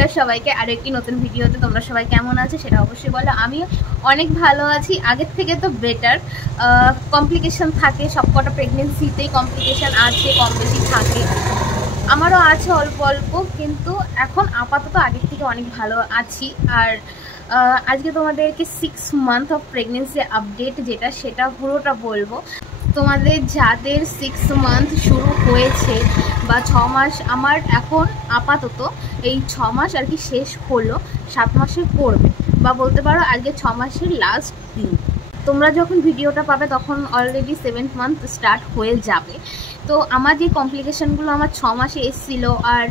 নমস্কার সবাইকে আরেকটি নতুন ভিডিওতে। তোমরা সবাই কেমন আছো সেটা অবশ্যই বলো। আমি অনেক ভালো আছি, আগের থেকে তো বেটার। কমপ্লিকেশন থাকে, সবকটা প্রেগনেন্সিতেই কমপ্লিকেশন আছে, কম বেশি থাকে, আমারও আছে অল্প অল্প, কিন্তু এখন আপাতত আগের থেকে অনেক ভালো আছি। আর আজকে তোমাদেরকে 6 মান্থ অফ প্রেগনেন্সি আপডেট যেটা সেটা পুরোটা বলবো। তোমাদের যাদের 6 মান্থ শুরু হয়েছে বা 6 মাস, আমার এখন আপাতত এই 6 মাস আর কি শেষ হলো, 7 মাসে পড়বে, বা বলতে পারো আজকে 6 মাসের লাস্ট দিন। তোমরা যখন ভিডিওটা পাবে তখন অলরেডি 7th মান্থ স্টার্ট হয়ে যাবে। তো আমার যে কমপ্লিকেশানগুলো আমার 6 মাসে এসেছিলো, আর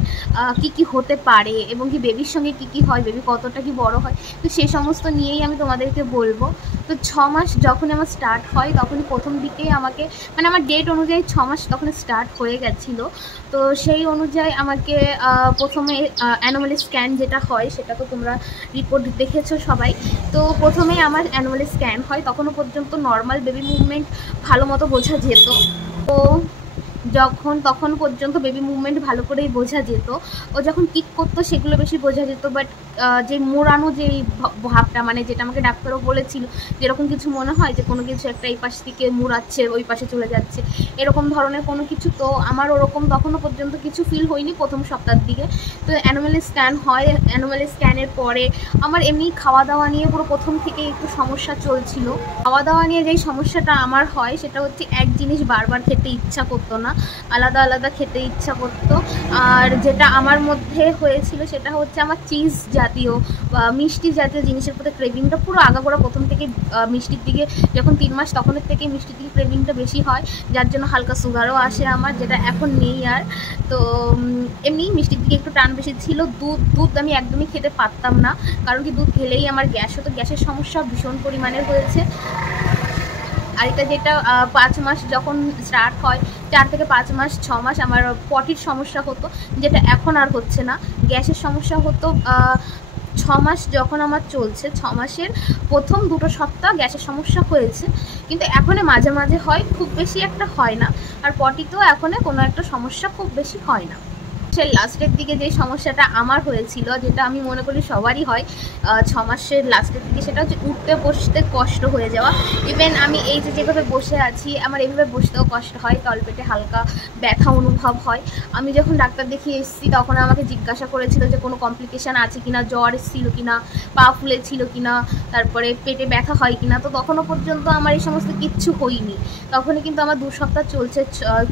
কি হতে পারে এবং কি বেবির সঙ্গে কি হয়, বেবি কতটা কি বড় হয়, তো সেই সমস্ত নিয়েই আমি তোমাদেরকে বলবো। তো 6 মাস যখন আমার স্টার্ট হয় তখনই প্রথম দিকেই আমাকে, মানে আমার ডেট অনুযায়ী 6 মাস তখন স্টার্ট হয়ে গেছিলো। তো সেই অনুযায়ী আমাকে প্রথমে অ্যানুয়াল স্ক্যান যেটা হয় সেটা তো তোমরা রিপোর্ট দেখেছো সবাই। তো প্রথমেই আমার অ্যানুয়াল স্ক্যান হয়, তখনও পর্যন্ত নর্মাল বেবি মুভমেন্ট ভালো মতো বোঝা যেত। তো তখন পর্যন্ত বেবি মুভমেন্ট ভালো করেই বোঝা যেত, ও যখন কিক করতো সেগুলো বেশি বোঝা যেত। বাট যে মোড়ানো যে ভাবটা, মানে যেটা আমাকে ডাক্তারও বলেছিল, যেরকম কিছু মনে হয় যে কোনো কিছু একটা এই পাশ থেকে মোড়াচ্ছে ওই পাশে চলে যাচ্ছে, এরকম ধরনের কোনো কিছু, তো আমার ওরকম তখনও পর্যন্ত কিছু ফিল হয়নি প্রথম সপ্তাহের দিকে। তো অ্যানুয়াল স্ক্যান হয়, অ্যানুয়াল স্ক্যানের পরে আমার এমনি খাওয়া দাওয়া নিয়ে পুরো প্রথম থেকে একটু সমস্যা চলছিল। খাওয়া দাওয়া নিয়ে যেই সমস্যাটা আমার হয় সেটা হচ্ছে এক জিনিস বারবার খেতে ইচ্ছা করতো না, আলাদা আলাদা খেতে ইচ্ছা করতো। আর যেটা আমার মধ্যে হয়েছিল সেটা হচ্ছে আমার চিজ জাতীয় বা মিষ্টি জাতীয় জিনিসের প্রতি ক্রেভিংটা পুরো আগাগোড়া প্রথম থেকে, মিষ্টির দিকে যখন 3 মাস তখনের থেকে মিষ্টির দিকে ক্রেভিংটা বেশি হয়, যার জন্য হালকা সুগারও আসে আমার, যেটা এখন নেই আর। তো এমনি মিষ্টির দিকে একটু টান বেশি ছিল। দুধ আমি একদমই খেতে পারতাম না, কারণ কি দুধ খেলেই আমার গ্যাস হতো, গ্যাসের সমস্যা ভীষণ পরিমাণে হয়েছে। আর এটা যেটা 5 মাস যখন স্টার্ট হয়, 4 থেকে 5 মাস 6 মাস আমার পটির সমস্যা হতো, যেটা এখন আর হচ্ছে না। গ্যাসের সমস্যা হতো 6 মাস যখন আমার চলছে, 6 মাসের প্রথম 2 সপ্তাহ গ্যাসের সমস্যা হয়েছে, কিন্তু এখন মাঝে মাঝে হয়, খুব বেশি একটা হয় না। আর পটিতেও এখন কোনো একটা সমস্যা খুব বেশি হয় না। লাস্টের দিকে যে সমস্যাটা আমার হয়েছিল, যেটা আমি মনে করি সবারই হয় 6 মাসের লাস্টের দিকে, সেটা হচ্ছে উঠতে বসতে কষ্ট হয়ে যাওয়া। ইভেন আমি এই যেভাবে বসে আছি, আমার এইভাবে বসতেও কষ্ট হয়, তলপেটে হালকা ব্যথা অনুভব হয়। আমি যখন ডাক্তার দেখিয়ে এসেছি তখন আমাকে জিজ্ঞাসা করেছিল যে কোনো কমপ্লিকেশান আছে কিনা, জ্বর এসেছিল কিনা, পা ফুলেছিল কিনা, তারপরে পেটে ব্যথা হয় কিনা। তো তখনও পর্যন্ত আমার এই সমস্ত কিচ্ছু হয়নি, তখনই কিন্তু আমার 2 সপ্তাহ চলছে,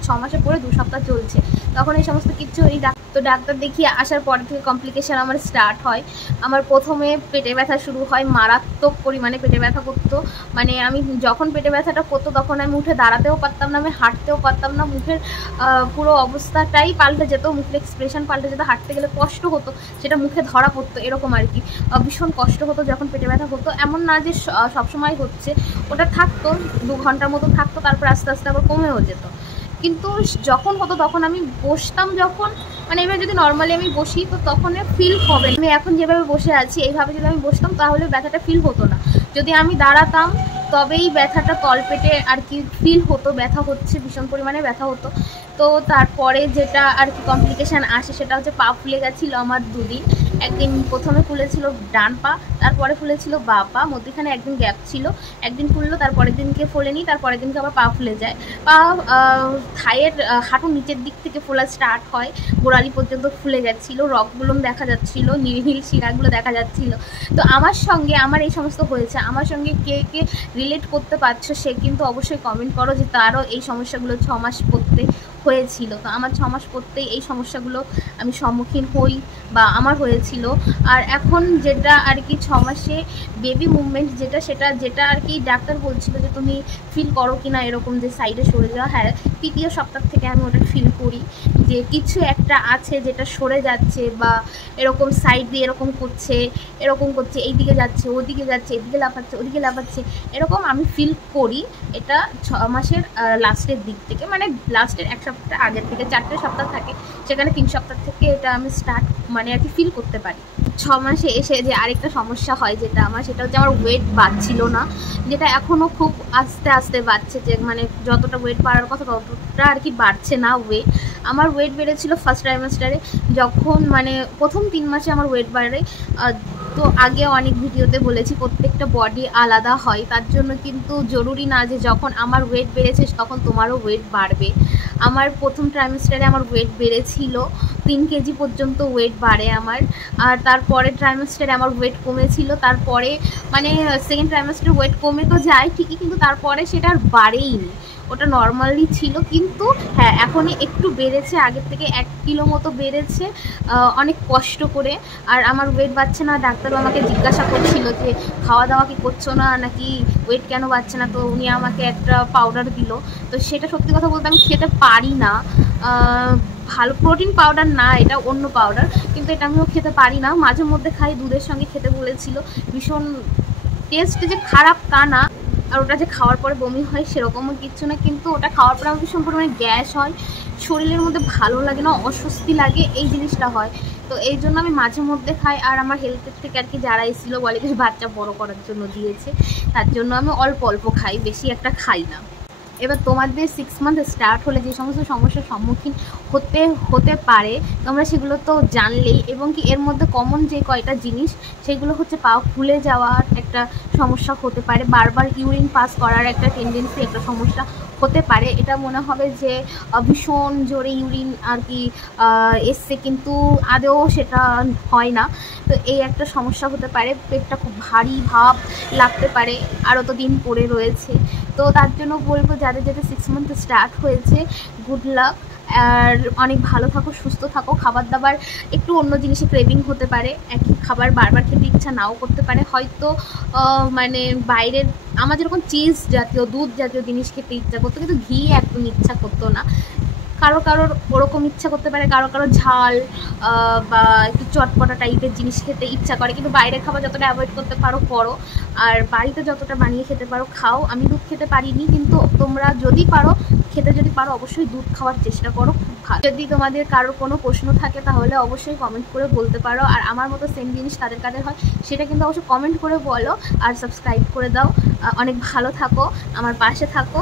6 মাসে পরে 2 সপ্তাহ চলছে, তখন এই সমস্ত কিচ্ছু হয়নি। তো ডাক্তার দেখিয়ে আসার পর থেকে কমপ্লিকেশান আমার স্টার্ট হয়। আমার প্রথমে পেটে ব্যথা শুরু হয়, মারাত্মক পরিমাণে পেটে ব্যথা করতো। মানে আমি যখন পেটে ব্যথাটা করতো তখন আমি উঠে দাঁড়াতেও পারতাম না, আমি হাঁটতেও পারতাম না, মুখের পুরো অবস্থাটাই পাল্টে যেত, মুখের এক্সপ্রেশন পাল্টে যেত, হাঁটতে গেলে কষ্ট হতো, সেটা মুখে ধরা পড়তো, এরকম আর কি। ভীষণ কষ্ট হতো যখন পেটে ব্যথা হতো। এমন না যে সবসময় হচ্ছে, ওটা থাকতো 2 ঘন্টার মতো থাকতো, তারপর আস্তে আস্তে আবার কমেও যেত। কিন্তু যখন হতো তখন আমি বসতাম, যখন মানে এবার যদি নর্মালি আমি বসি তো তখন ফিল হবে। আমি এখন যেভাবে বসে আছি এইভাবে যদি আমি বসতাম তাহলে ব্যথাটা ফিল হতো না, যদি আমি দাঁড়াতাম তবেই ব্যথাটা তলপেটে আর কি ফিল হতো, ব্যথা হচ্ছে, ভীষণ পরিমাণে ব্যথা হতো। তো তারপরে যেটা আর কি কমপ্লিকেশান আসে সেটা হচ্ছে পা ফুলে গেছিলো আমার 2 দিন। একদিন প্রথমে ফুলেছিল ডান পা, তারপরে ফুলেছিল বাঁ পা, মধ্যখানে একদিন গ্যাপ ছিল, একদিন ফুললো, তারপরের দিনকে ফোলেনি, তারপরের দিনকে আবার পা ফুলে যায়। পা থাইয়ের হাঁটুর নিচের দিক থেকে ফোলা স্টার্ট হয়, গোড়ালি পর্যন্ত ফুলে গেছিলো, রগগুলো দেখা যাচ্ছিলো, নীল শিরাগুলো দেখা যাচ্ছিলো। তো আমার সঙ্গে আমার এই সমস্ত হয়েছে, আমার সঙ্গে কে কে রিলেট করতে পারছো সে কিন্তু অবশ্যই কমেন্ট করো যে তারও এই সমস্যাগুলো 6 মাস পড়তে হয়েছিল। তো আমার 6 মাস পড়তেই এই সমস্যাগুলো আমি সম্মুখীন হই বা আমার হয়েছিল। আর এখন যেটা আর কি 6 মাসে বেবি মুভমেন্ট যেটা আর কি ডাক্তার বলছিল যে তুমি ফিল করো কিনা এরকম যে সাইডে সরে যাওয়া, হ্যাঁ 3য় সপ্তাহ থেকে আমি ওটা ফিল করি যে কিছু একটা আছে যেটা সরে যাচ্ছে, বা এরকম সাইড দিয়ে এরকম করছে, এইদিকে যাচ্ছে, ওদিকে যাচ্ছে, এদিকে লাফাচ্ছে, ওদিকে লাফাচ্ছে, এরকম আমি ফিল করি। এটা 6 মাসের লাস্টের দিক থেকে, মানে লাস্টের 1 সপ্তাহ সপ্তাহ আগের থেকে, 4টে সপ্তাহ থাকে, সেখানে 3 সপ্তাহ থেকে এটা আমি স্টার্ট মানে আর কি ফিল করতে পারি। 6 মাসে এসে যে আরেকটা সমস্যা হয় যেটা আমার, সেটা হচ্ছে আমার ওয়েট বাড়ছিল না, যেটা এখনও খুব আস্তে আস্তে বাড়ছে, যে মানে যতটা ওয়েট বাড়ার কথা ততটা আর কি বাড়ছে না ওয়েট। আমার ওয়েট বেড়েছিল ফার্স্ট ট্রাইমেস্টারে, যখন মানে প্রথম 3 মাসে আমার ওয়েট বাড়ে। তো আগে অনেক ভিডিওতে বলেছি প্রত্যেকটা বডি আলাদা হয়, তার জন্য কিন্তু জরুরি না যে যখন আমার ওয়েট বেড়েছে তখন তোমারও ওয়েট বাড়বে। আমার প্রথম ট্রাইমেস্টারে আমার ওয়েট বেড়েছিল 3 কেজি পর্যন্ত ওয়েট বাড়ে আমার। আর তারপরে ট্রাইমেস্টারে আমার ওয়েট কমেছিল, তারপরে মানে সেকেন্ড ট্রাইমেস্টারে ওয়েট কমে তো যায় ঠিকই, কিন্তু তারপরে সেটা আর বাড়েইনি, ওটা নর্মালি ছিল। কিন্তু হ্যাঁ, এখনই একটু বেড়েছে, আগের থেকে 1 কিলো মতো বেড়েছে, অনেক কষ্ট করে। আর আমার ওয়েট বাড়ছে না, ডাক্তারও আমাকে জিজ্ঞাসা করছিল যে খাওয়া দাওয়া কি করছো না, নাকি ওয়েট কেন বাড়ছে না। তো উনি আমাকে একটা পাউডার দিল, তো সেটা সত্যি কথা বলতে আমি খেতে পারি না, ভালো প্রোটিন পাউডার না, এটা অন্য পাউডার, কিন্তু এটা আমিও খেতে পারি না। মাঝে মধ্যে খাই, দুধের সঙ্গে খেতে বলেছিল। ভীষণ টেস্ট যে খারাপ তা না, আর ওটা যে খাওয়ার পরে বমি হয় সেরকমও কিচ্ছু না, কিন্তু ওটা খাওয়ার পরে আমার ভীষণ পরিমাণে গ্যাস হয়, শরীরের মধ্যে ভালো লাগে না, অস্বস্তি লাগে, এই জিনিসটা হয়। তো এই জন্য আমি মাঝে মধ্যে খাই। আর আমার হেলথের থেকে আর কি যারা এসেছিলো বলে যে বাচ্চা বড় করার জন্য দিয়েছে, তার জন্য আমি অল্প অল্প খাই, বেশি একটা খাই না। এবার তোমাদের 6 মান্থ স্টার্ট হলে যে সমস্ত সমস্যার সম্মুখীন হতে পারে তোমরা সেগুলো তো জানলেই, এবং কি এর মধ্যে কমন যে কয়টা জিনিস সেগুলো হচ্ছে পা ফুলে যাওয়ার একটা সমস্যা হতে পারে, বারবার ইউরিন পাস করার একটা টেন্ডেন্সি একটা সমস্যা হতে পারে। এটা মনে হবে যে ভীষণ জোরে ইউরিন আর কি এসছে, কিন্তু আদৌ সেটা হয় না। তো এই একটা সমস্যা হতে পারে, পেটটা খুব ভারী ভাব লাগতে পারে, আরও তো দিন পড়ে রয়েছে। তো তার জন্য বলবো যাদের 6 মান্থ স্টার্ট হয়েছে, গুড লাক, আর অনেক ভালো থাকো, সুস্থ থাকো। খাবার দাবার একটু অন্য জিনিসে ক্রেভিং হতে পারে, একই খাবার বারবার খেতে ইচ্ছা নাও করতে পারে, হয়তো মানে বাইরের আমার যেরকম চিজ জাতীয় দুধ জাতীয় জিনিস খেতে ইচ্ছা করতো, কিন্তু ঘি একদম ইচ্ছা করতো না। কারোর ওরকম ইচ্ছা করতে পারে, কারো ঝাল বা একটু চটপটা টাইপের জিনিস খেতে ইচ্ছা করে, কিন্তু বাইরের খাবার যতটা অ্যাভয়েড করতে পারো করো, আর বাড়িতে যতটা বানিয়ে খেতে পারো খাও। আমি দুধ খেতে পারিনি, কিন্তু তোমরা যদি পারো অবশ্যই দুধ খাওয়ার চেষ্টা করো, খুব ভালো। যদি তোমাদের কারোর কোনো প্রশ্ন থাকে তাহলে অবশ্যই কমেন্ট করে বলতে পারো, আর আমার মতো সেম জিনিস কাদের হয় সেটা কিন্তু অবশ্যই কমেন্ট করে বলো, আর সাবস্ক্রাইব করে দাও। অনেক ভালো থাকো, আমার পাশে থাকো।